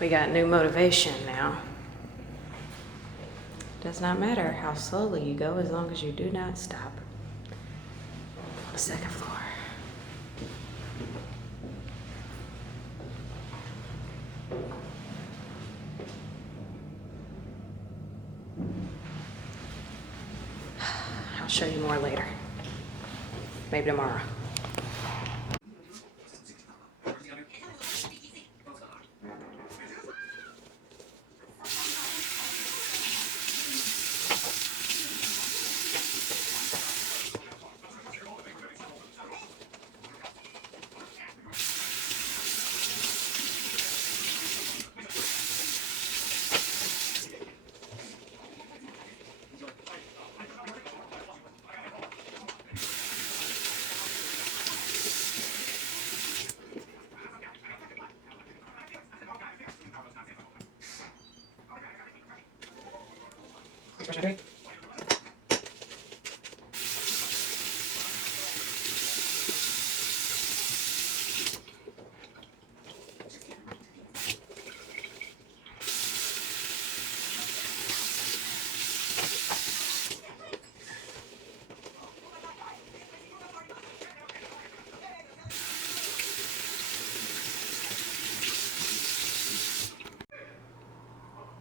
We got new motivation now. Does not matter how slowly you go as long as you do not stop. On the second floor. I'll show you more later. Maybe tomorrow.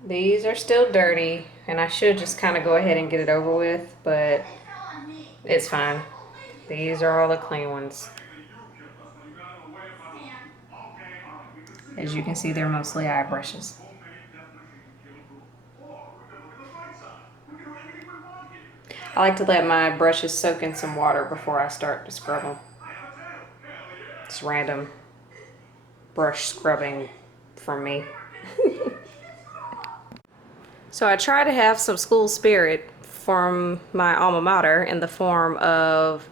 These are still dirty, and I should just kind of go ahead and get it over with, but it's fine. These are all the clean ones. As you can see, they're mostly eye brushes. I like to let my brushes soak in some water before I start to scrub them. It's random brush scrubbing from me. So I try to have some school spirit from my alma mater in the form of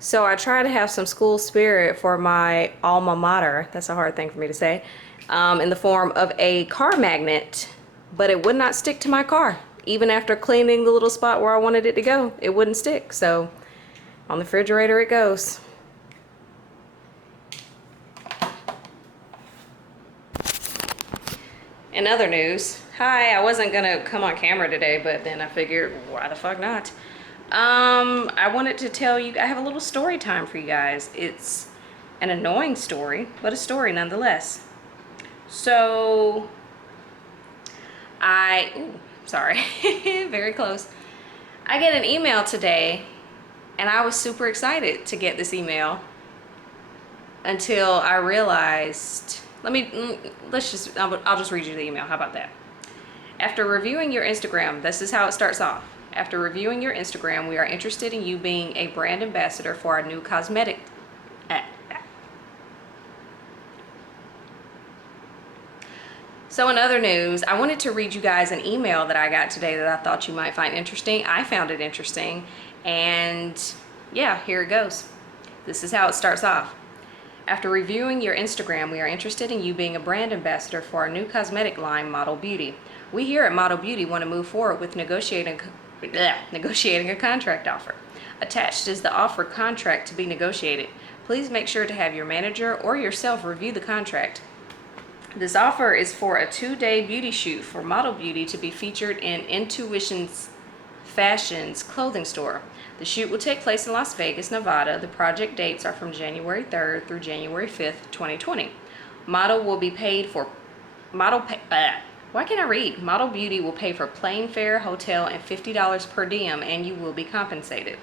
So I try to have some school spirit for my alma mater. That's a hard thing for me to say. In the form of a car magnet, but it would not stick to my car. Even after cleaning the little spot where I wanted it to go, it wouldn't stick. So on the refrigerator it goes. In other news, hi, I wasn't gonna come on camera today, but then I figured, why the fuck not? I wanted to tell you, I have a little story time for you guys. It's an annoying story, but a story nonetheless. So, sorry, very close. I get an email today, and I was super excited to get this email until I realized, I'll just read you the email. How about that? After reviewing your Instagram, this is how it starts off. After reviewing your Instagram, we are interested in you being a brand ambassador for our new cosmetic. So in other news, I wanted to read you guys an email that I got today that I thought you might find interesting. I found it interesting, and yeah, here it goes. This is how it starts off. After reviewing your Instagram, we are interested in you being a brand ambassador for our new cosmetic line, Model Beauty. We here at Model Beauty want to move forward with negotiating a contract offer. Attached is the offer contract to be negotiated. Please make sure to have your manager or yourself review the contract. This offer is for a 2-day beauty shoot for Model Beauty to be featured in Intuition's Fashion's clothing store. The shoot will take place in Las Vegas, Nevada. The project dates are from January 3rd through January 5th, 2020. Model Beauty will pay for plane fare, hotel, and $50 per diem, and you will be compensated.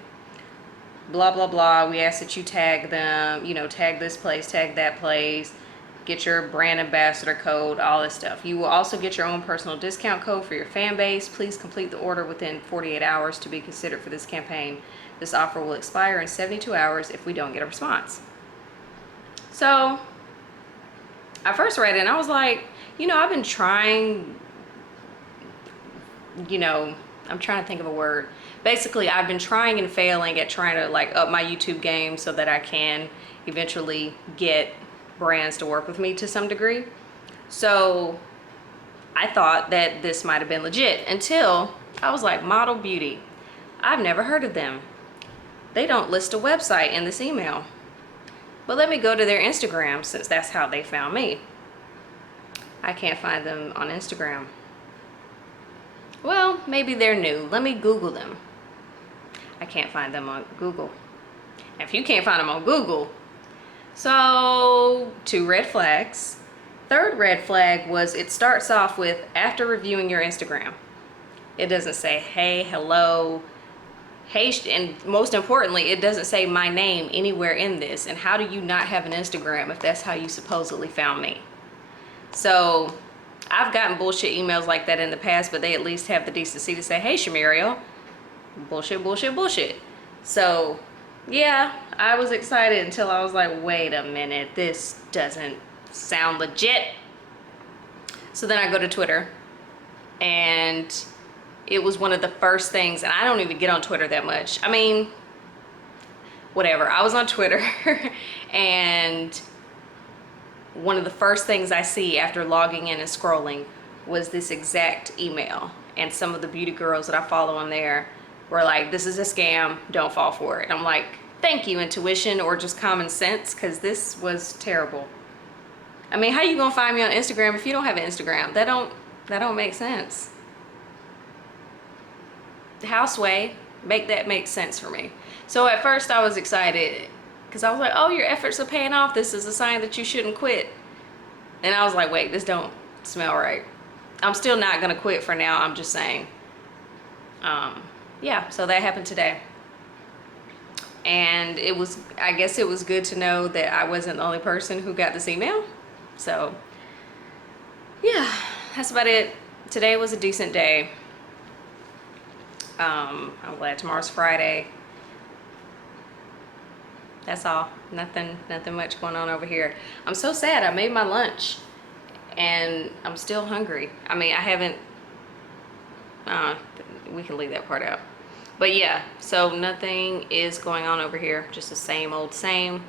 Blah, blah, blah. We ask that you tag them, tag this place, tag that place, get your brand ambassador code, all this stuff. You will also get your own personal discount code for your fan base. Please complete the order within 48 hours to be considered for this campaign. This offer will expire in 72 hours if we don't get a response. So I first read it and I was like, I've been trying, I'm trying to think of a word. Basically, I've been trying and failing at trying to up my YouTube game so that I can eventually get brands to work with me to some degree. So I thought that this might have been legit until I was like, Model Beauty, I've never heard of them. They don't list a website in this email. But let me go to their Instagram since that's how they found me. I can't find them on Instagram. Well, maybe they're new. Let me Google them. I can't find them on Google. If you can't find them on Google, so 2 red flags. Third red flag was it starts off with after reviewing your Instagram. It doesn't say hey, hello, hey, and most importantly, it doesn't say my name anywhere in this. And how do you not have an Instagram if that's how you supposedly found me? So I've gotten bullshit emails like that in the past, but they at least have the decency to say, hey, Shamirio, bullshit, bullshit, bullshit. So yeah, I was excited until I was like, wait a minute, this doesn't sound legit. So then I go to Twitter, and it was one of the first things, and I don't even get on Twitter that much. I mean, whatever. I was on Twitter and one of the first things I see after logging in and scrolling was this exact email. And some of the beauty girls that I follow on there were like, this is a scam, don't fall for it. And I'm like, thank you, intuition or just common sense, because this was terrible. I mean, how you gonna find me on Instagram if you don't have an Instagram? That don't make sense. Houseway, make that make sense for me. So at first I was excited because I was like, oh, your efforts are paying off. This is a sign that you shouldn't quit. And I was like, wait, this don't smell right. I'm still not gonna quit for now. I'm just saying. Yeah, so that happened today. And it was, I guess it was good to know that I wasn't the only person who got this email. So yeah, that's about it. Today was a decent day. I'm glad tomorrow's Friday. That's all. Nothing much going on over here. I'm so sad. I made my lunch and I'm still hungry. I mean, I haven't, we can leave that part out. But yeah, so nothing is going on over here. Just the same old same.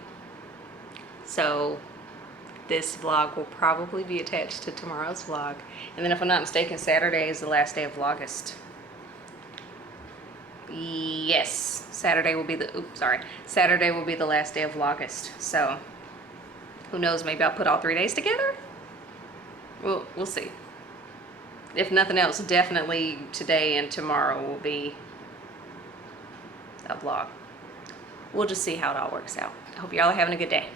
So this vlog will probably be attached to tomorrow's vlog. And then if I'm not mistaken, Saturday is the last day of Vlogust. Yes, Saturday will be the Saturday will be the last day of Vlogust. So who knows, maybe I'll put all 3 days together. We'll see. If nothing else, definitely today and tomorrow will be a vlog. We'll just see how it all works out. I hope y'all are having a good day.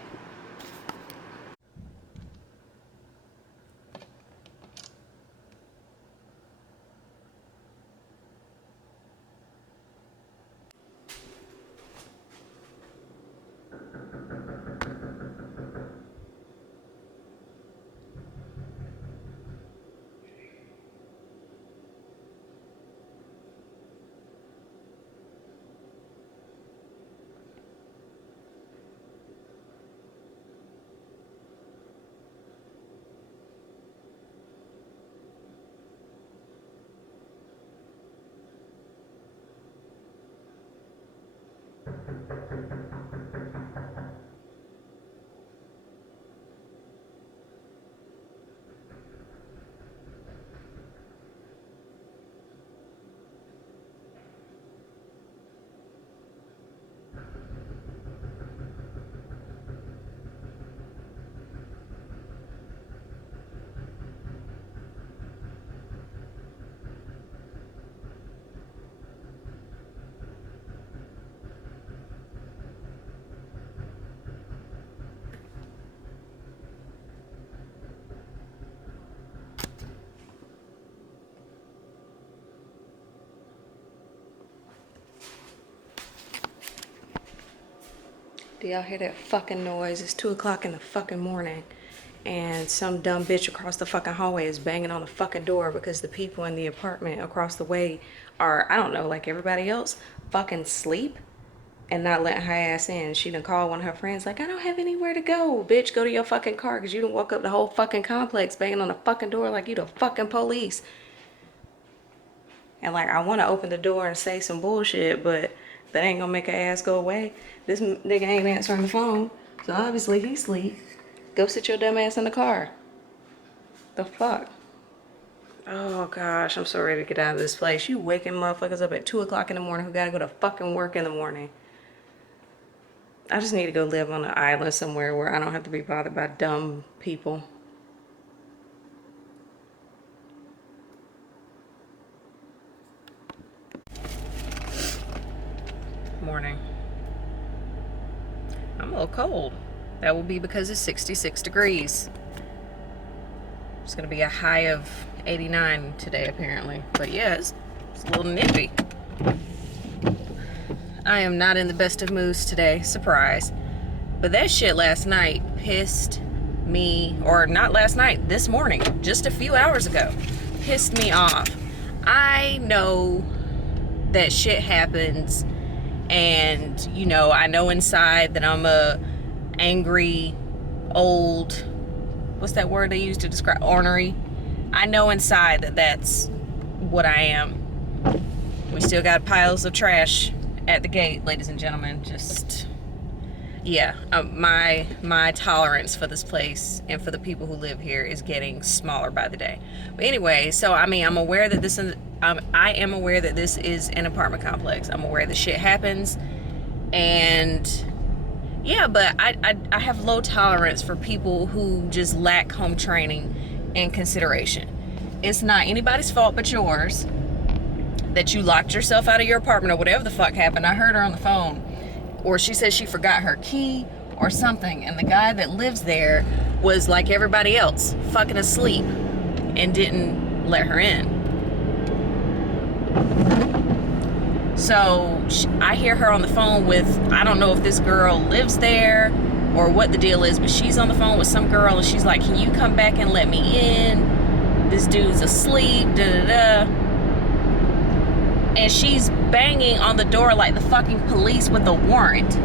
Do y'all hear that fucking noise? It's 2 o'clock in the fucking morning. And some dumb bitch across the fucking hallway is banging on the fucking door because the people in the apartment across the way are, I don't know, like everybody else, fucking sleep and not letting her ass in. She done called one of her friends like, I don't have anywhere to go. Bitch, go to your fucking car because you done woke up the whole fucking complex banging on the fucking door like you the fucking police. And like, I want to open the door and say some bullshit, but that ain't gonna make her ass go away. This nigga ain't answering the phone, so obviously he sleep. Go sit your dumb ass in the car. The fuck? Oh gosh, I'm so ready to get out of this place. You waking motherfuckers up at 2 o'clock in the morning who gotta go to fucking work in the morning. I just need to go live on an island somewhere where I don't have to be bothered by dumb people. Morning. I'm a little cold. That will be because it's 66 degrees. It's gonna be a high of 89 today apparently. But yeah, it's a little nippy. I am not in the best of moods today, surprise. But that shit last night pissed me, or not last night, this morning, just a few hours ago, pissed me off. I know that shit happens, and you know, I know inside that I'm a angry, old, what's that word they use to describe, ornery? I know inside that that's what I am. We still got piles of trash at the gate, ladies and gentlemen. Just, yeah, my tolerance for this place and for the people who live here is getting smaller by the day. But anyway, so I mean, I'm aware that I am aware that this is an apartment complex. I'm aware that shit happens, and yeah, but I have low tolerance for people who just lack home training and consideration. It's not anybody's fault but yours that you locked yourself out of your apartment or whatever the fuck happened. I heard her on the phone, or she said she forgot her key or something, and the guy that lives there was like everybody else, fucking asleep, and didn't let her in. So I hear her on the phone with, I don't know if this girl lives there or what the deal is, but she's on the phone with some girl, and she's like, can you come back and let me in? This dude's asleep, da da da. And she's banging on the door like the fucking police with a warrant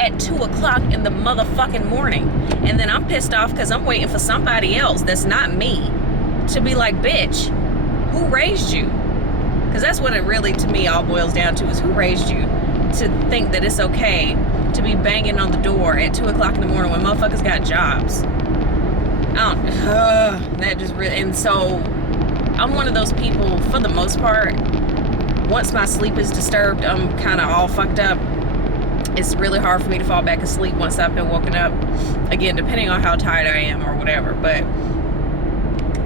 at 2 o'clock in the motherfucking morning. And then I'm pissed off because I'm waiting for somebody else that's not me to be like, bitch, who raised you? Because that's what it really, to me, all boils down to, is who raised you to think that it's okay to be banging on the door at 2 o'clock in the morning when motherfuckers got jobs. That just really, and so I'm one of those people, for the most part, once my sleep is disturbed, I'm kind of all fucked up. It's really hard for me to fall back asleep once I've been woken up. Again, depending on how tired I am or whatever. But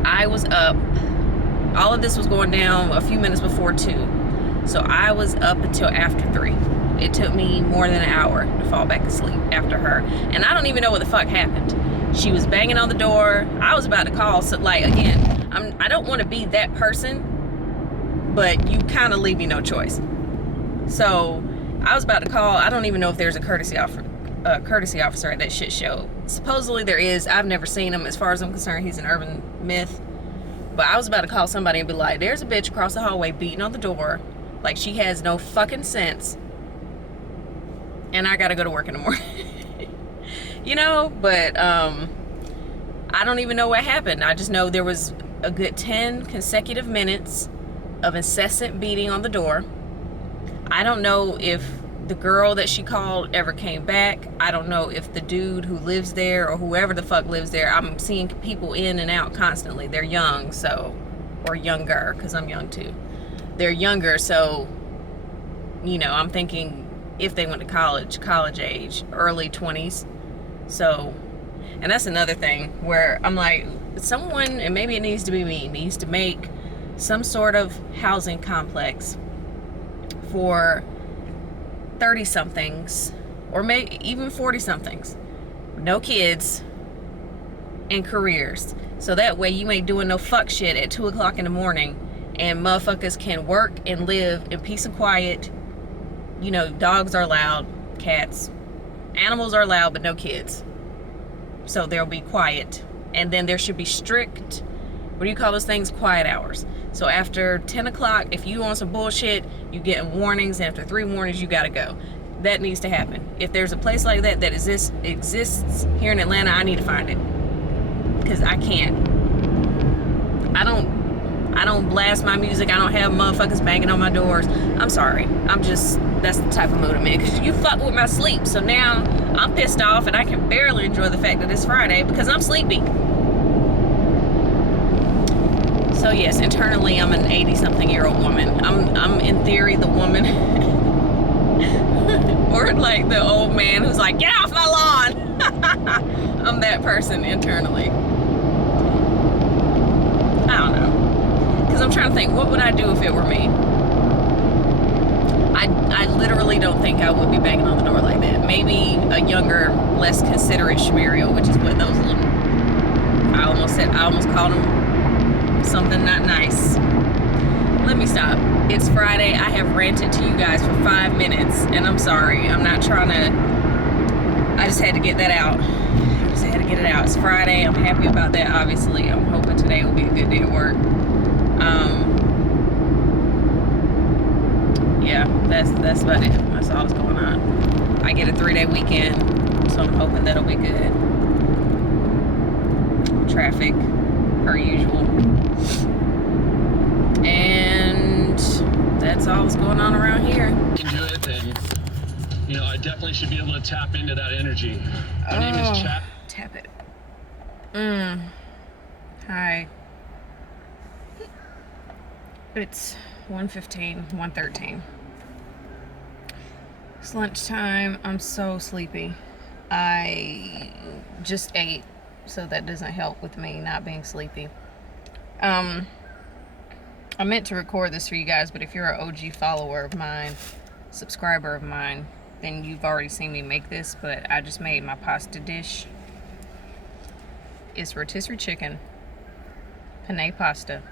I was up. All of this was going down a few minutes before 2. So I was up until after 3. It took me more than an hour to fall back asleep after her. And I don't even know what the fuck happened. She was banging on the door. I was about to call. So, like, again, I don't want to be that person, but you kind of leave me no choice. So I was about to call. I don't even know if there's a courtesy officer at that shit show. Supposedly there is. I've never seen him. As far as I'm concerned, he's an urban myth. But I was about to call somebody and be like, there's a bitch across the hallway beating on the door like she has no fucking sense, and I gotta go to work in the morning. You know, but I don't even know what happened. I just know there was a good 10 consecutive minutes of incessant beating on the door. I don't know if the girl that she called ever came back. I don't know if the dude who lives there or whoever the fuck lives there, I'm seeing people in and out constantly. They're young, so, or younger, because I'm young too. They're younger, so, you know, I'm thinking if they went to college age, early 20s. So, and that's another thing where I'm like, someone, and maybe it needs to be me, needs to make some sort of housing complex for 30-somethings, or maybe even 40-somethings, no kids, and careers. So that way you ain't doing no fuck shit at 2 o'clock in the morning, and motherfuckers can work and live in peace and quiet. You know, dogs are loud, cats, animals are loud, but no kids. So they'll be quiet. And then there should be strict, what do you call those things? Quiet hours. So after 10 o'clock, if you on some bullshit, you getting warnings, and after 3 warnings, you gotta go. That needs to happen. If there's a place like that that exists here in Atlanta, I need to find it. Because I can't. I don't blast my music. I don't have motherfuckers banging on my doors. I'm sorry. That's the type of mood I'm in. Because you fuck with my sleep. So now I'm pissed off, and I can barely enjoy the fact that it's Friday because I'm sleepy. So yes, internally I'm an 80-something-year-old woman. I'm in theory the woman Or like the old man who's like, get off my lawn. I'm that person internally. I don't know. Because I'm trying to think, what would I do if it were me? I literally don't think I would be banging on the door like that. Maybe a younger, less considerate Shmuriel, which is what those little... I almost called them something not nice. Let me stop. It's Friday. I have ranted to you guys for 5 minutes, and I'm sorry. I'm not trying to... I just had to get that out. It's Friday. I'm happy about that, obviously. I'm hoping today will be a good day at work. Yeah, that's about it. That's all that's going on. I get a 3-day weekend, so I'm hoping that'll be good. Traffic, per usual. And that's all that's going on around here. Do it, and you know, I definitely should be able to tap into that energy. My name is Chad. Tap it. Hi. It's 1:15, 1:13. It's lunchtime. I'm so sleepy. I just ate, so that doesn't help with me not being sleepy. I meant to record this for you guys, but if you're an OG follower of mine, subscriber of mine, then you've already seen me make this, but I just made my pasta dish. It's rotisserie chicken, penne pasta,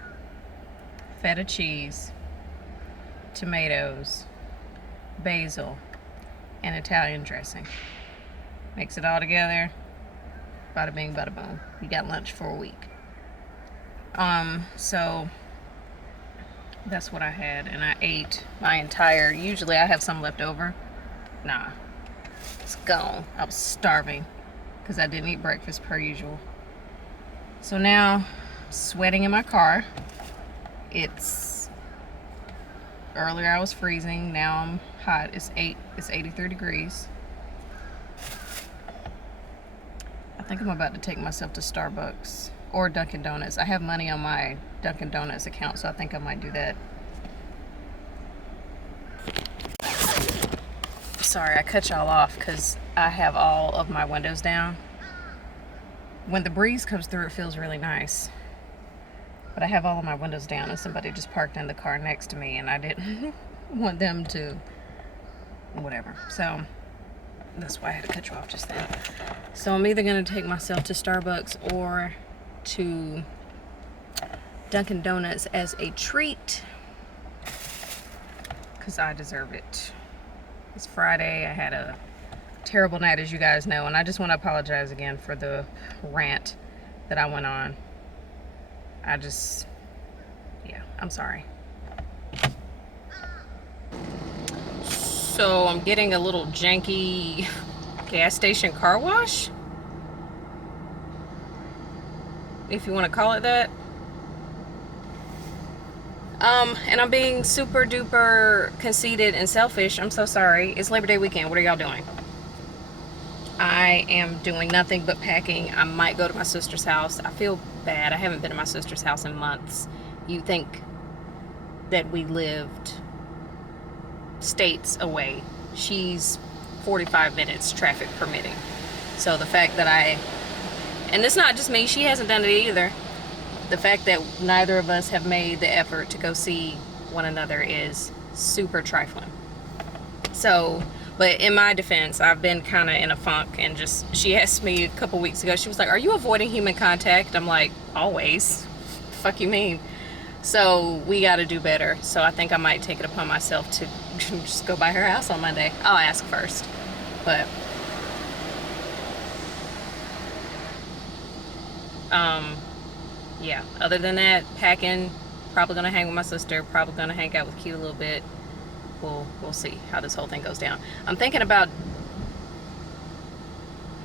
feta cheese, tomatoes, basil, and Italian dressing. Mix it all together. Bada bing, bada boom. You got lunch for a week. So that's what I had, and I ate my entire... Usually I have some left over. Nah, it's gone. I was starving because I didn't eat breakfast per usual. So now I'm sweating in my car. Earlier I was freezing, now I'm hot. It's 83 degrees. I think I'm about to take myself to Starbucks or Dunkin' Donuts. I have money on my Dunkin' Donuts account, so I think I might do that. Sorry, I cut y'all off because I have all of my windows down. When the breeze comes through, it feels really nice. But I have all of my windows down, and somebody just parked in the car next to me, and I didn't want them to... whatever. So that's why I had to cut you off just then. So I'm either going to take myself to Starbucks or to Dunkin' Donuts as a treat, because I deserve it. It's Friday. I had a terrible night, as you guys know, and I just want to apologize again for the rant that I went on. Yeah, I'm sorry. So I'm getting a little janky gas station car wash, if you want to call it that. And I'm being super duper conceited and selfish. I'm so sorry. It's Labor Day weekend. What are y'all doing? I am doing nothing but packing. I might go to my sister's house. I feel bad. I haven't been to my sister's house in months. You'd think that we lived states away. She's 45 minutes, traffic permitting. So the fact that and it's not just me, she hasn't done it either. The fact that neither of us have made the effort to go see one another is super trifling. So, but in my defense, I've been kind of in a funk, and she asked me a couple weeks ago, she was like, are you avoiding human contact? I'm like, always. Fuck you mean? So we got to do better. So I think I might take it upon myself to just go by her house on Monday. I'll ask first. But yeah, other than that, packing, probably gonna hang with my sister, probably gonna hang out with Q a little bit. We'll see how this whole thing goes down. I'm thinking about...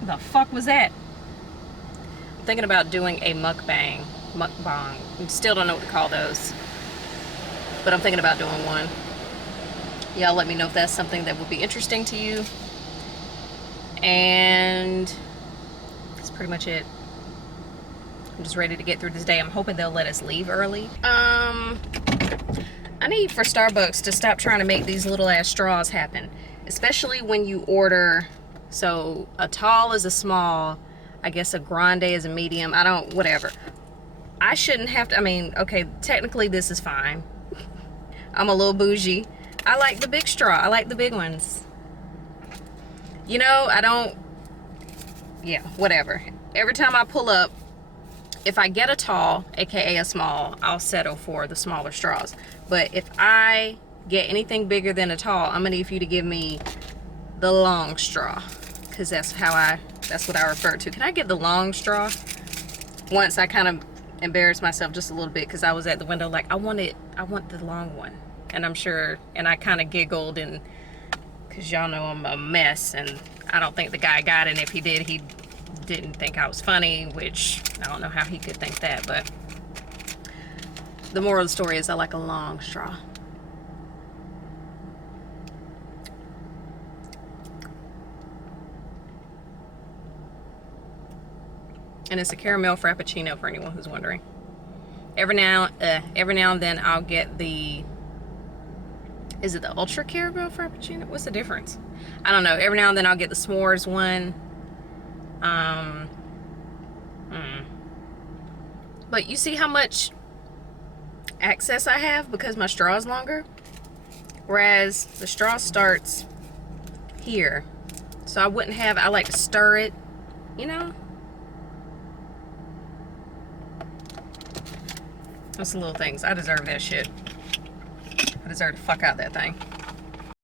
The fuck was that? I'm thinking about doing a mukbang. Still don't know what to call those, but I'm thinking about doing one. Y'all let me know if that's something that would be interesting to you. And that's pretty much it. I'm just ready to get through this day. I'm hoping they'll let us leave early. I need for Starbucks to stop trying to make these little ass straws happen. especially when you order, so a tall is a small, I guess a grande is a medium, I don't, whatever. I shouldn't have to, I mean, okay, technically this is fine. I'm a little bougie. I like the big straw. I like the big ones. You know, I don't, yeah, whatever. Every time I pull up, if I get a tall, aka a small, I'll settle for the smaller straws. But if I get anything bigger than a tall, I'm gonna need for you to give me the long straw, because that's what I refer to. Can I get the long straw? Once I kind of embarrassed myself just a little bit, because I was at the window like, I want the long one. And I'm sure, and I kind of giggled, and because y'all know I'm a mess, and I don't think the guy got it, and if he did, he didn't think I was funny, which I don't know how he could think that. But the moral of the story is I like a long straw. And it's a caramel frappuccino for anyone who's wondering. Every now and then I'll get the, is it the ultra caramel frappuccino? What's the difference? I don't know. Every now and then I'll get the s'mores one. But you see how much access I have because my straw is longer? Whereas the straw starts here. So I wouldn't have, I like to stir it, you know? That's the little things. I deserve that shit. I deserve to fuck out that thing.